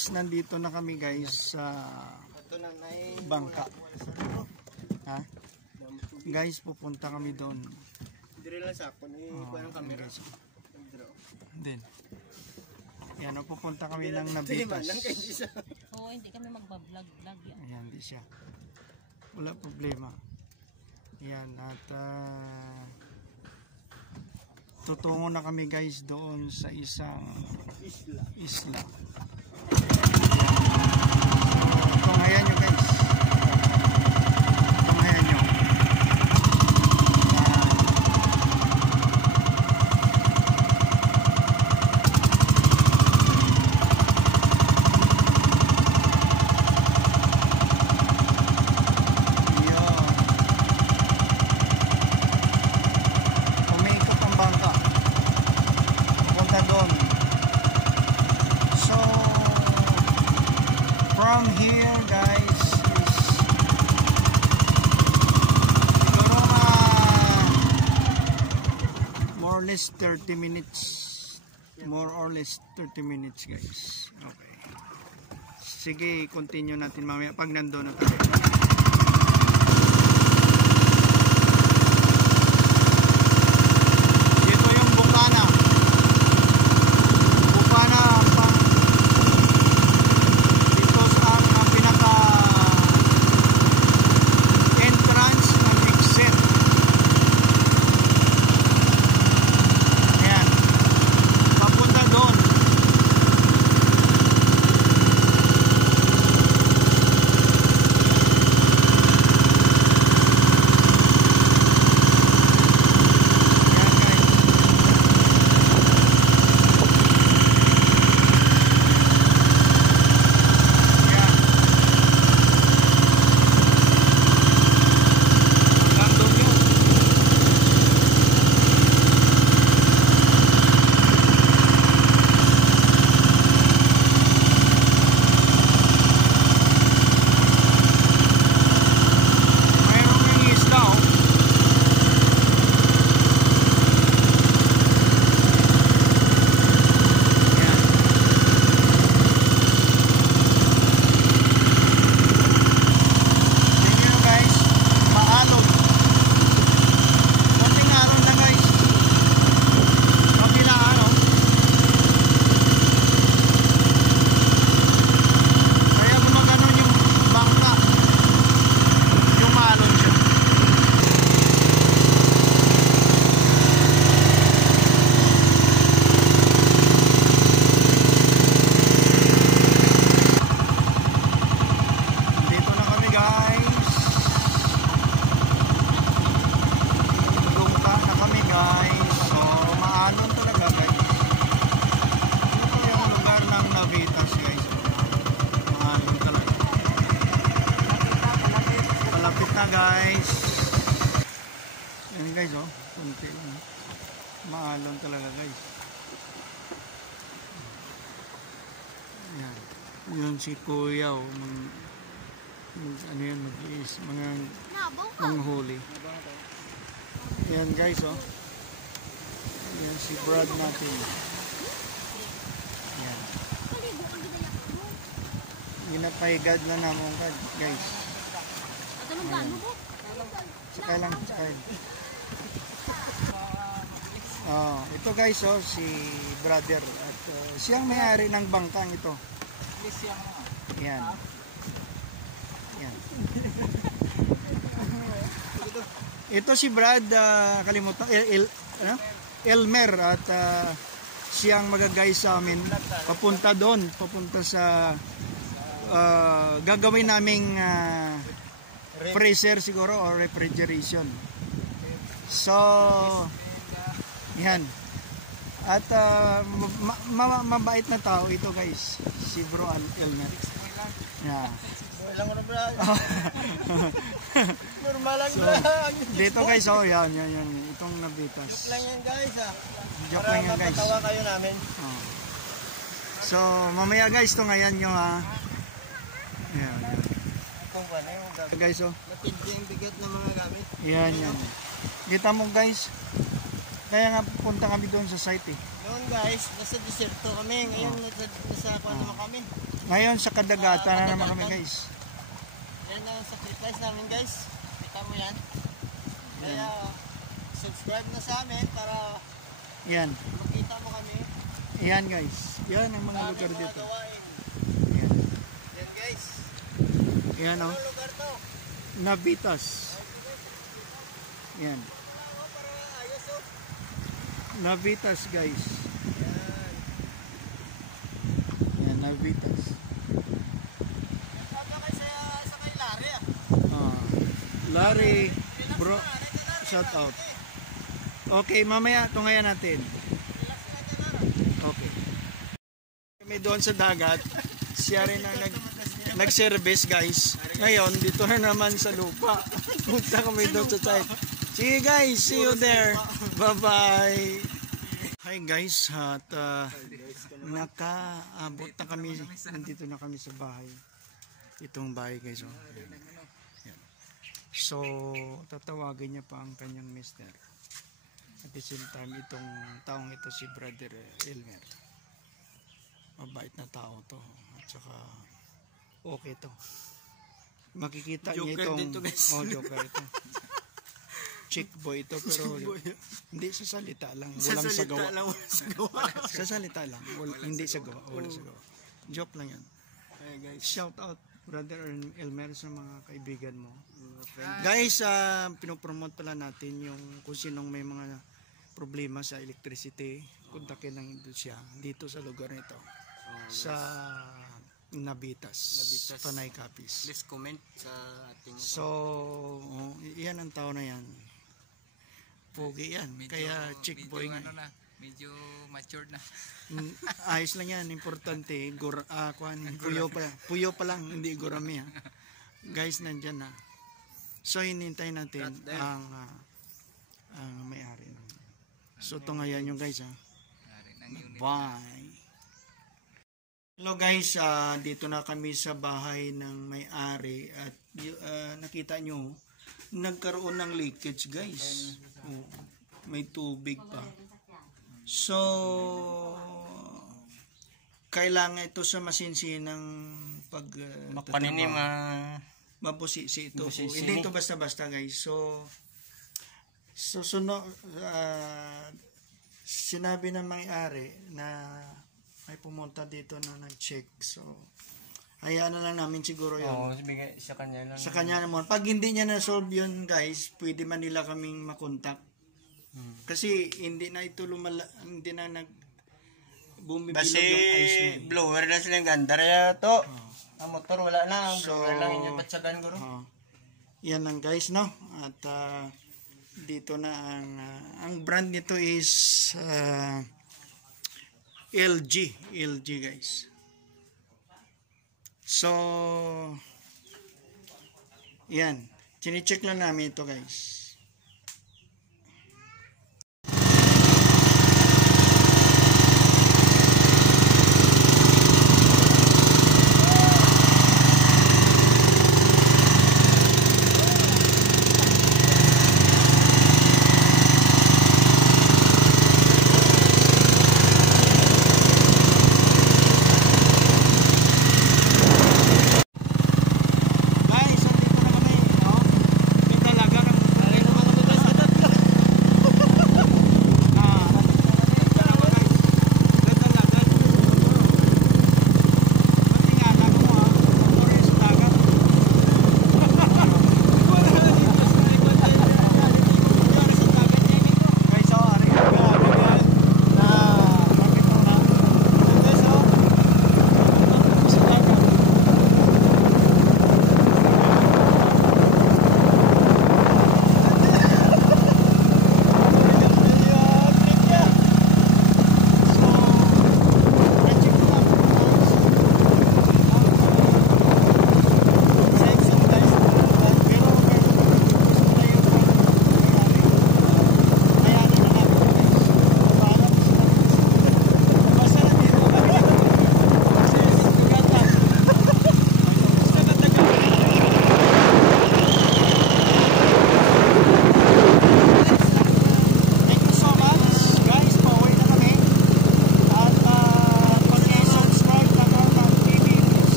guys, nandito na kami guys sa bangka. Ha? Guys, pupunta kami doon. Dire lang sa ako ni kuha ng camera. Din. Yan, pupunta kami ng Navitas. Oo, hindi kami magbablog-vlog yan. Ayan, di siya. Wala problema. Yan, at tutungo na kami guys doon sa isang isla. Tungayan nyo guys. Tungayan nyo. From here guys is siguro more or less 30 minutes. More or less 30 minutes guys. Okay. Sige, continue natin mamaya pag nandoon na tayo. Guys, yan guys, oh, kunti lang, maalon talaga guys. Yan, yun si Kuya, oh, ano yan, mag-iis, manghuli. Yan guys, oh, yan si Brad natin. Yan, ginapahigad na namong guys. Sakay lang, sakay. Ito guys, oh, si brother at siyang may-ari ng bangkang ito. Yan. Yan. Ito si Brad, kalimutan, Elmer, at siyang magagay sa amin papunta doon, papunta sa gagawin naming freezer siguro or refrigeration. So yan. At mabait na tao ito guys, si Bro Elmer. Yeah. Normal lang so, dito guys, oh, yan itong Navitas. Joke lang yan guys, Joke lang yan guys. Mapatawa kayo namin. So mamaya guys, ito ngayon nyo yan. Guys, oh. Matindi ang bigat ng mga gamit. Yan. Kita mo guys. Kaya nga punta kami doon sa site eh. Noon guys, nasa deserto kami. Ngayon nasa kuan naman kami. Ngayon sa kadagatan na naman kami guys. Yan ang sacrifice namin guys. Kita mo yan. Kaya subscribe na sa amin para Yan. makita mo kami. Yan guys. Yan ang mga Dami lugar mga dito. gawain. Yan. Yan guys. Yan oh. Anong lugar to? Navitas. Yan. Para ayos oh. Navitas guys. Yan. Yan, Navitas. Sabi kayo sa kay Larry ah. Larry, bro, shout out. Okay, mamaya tungayan natin. Okay. Kami doon sa dagat. Siya rin ang nag-service guys. Ngayon, dito na naman sa lupa. Punta kami doon sa site. See you guys, see you there. Bye-bye. Hi guys, at nakaabot na kami. Nandito na kami sa bahay. Itong bahay guys. Oh. Yan. So, tatawagin niya pa ang kanyang mister. At the same time, itong taong ito si Brother Elmer. Mabait na tao to. At saka, okay to. Makikita Joker niya itong... din to, guys. Oh, joker ito. Chick boy ito, pero hindi sa salita lang. Walang sa gawa. Sa salita lang. Hindi sa gawa. Walang sa gawa. Joke lang yan. Hey guys. Shout out Brother Elmer sa mga kaibigan mo. Guys, pinopromote pala natin yung kung sinong may mga problema sa electricity, kontakin lang ito siya dito sa lugar nito. Sa Navitas. Panay Capiz. Please comment sa ating So, iyan ang tao na yan. Pogi yan. Kaya chick boy nga. Ano na, medyo matured na. Ayos lang yan. Importante. Puyo pa lang. Hindi gurami ha. Guys, nandyan na. So, hinintay natin ang may-ari. So, ito ngayon yung guys ha. Bye. Hello guys, dito na kami sa bahay ng may-ari at nakita nyo, nagkaroon ng leakage guys. Oh, may tubig pa. So, kailangan ito sa masinsinang pag Paninim mabusisi ito. Mabusisi. Hindi ito basta-basta guys. So sinabi ng may-ari na may pumunta dito na nag-check. So, hayaan na lang namin siguro yun. Oo, sa kanya lang. Sa kanya naman. Pag hindi niya na-solve yun, guys, pwede man nila kaming makontak. Kasi hindi na ito hindi na bumibilog Kasi yung ice niya. blower na silang ganda rin to. Ang motor wala na. Ang So, blower lang yung batsagan guro. Yan lang guys, no? At dito na ang brand nito is LG guys. So yan, chine-check lang namin ito guys.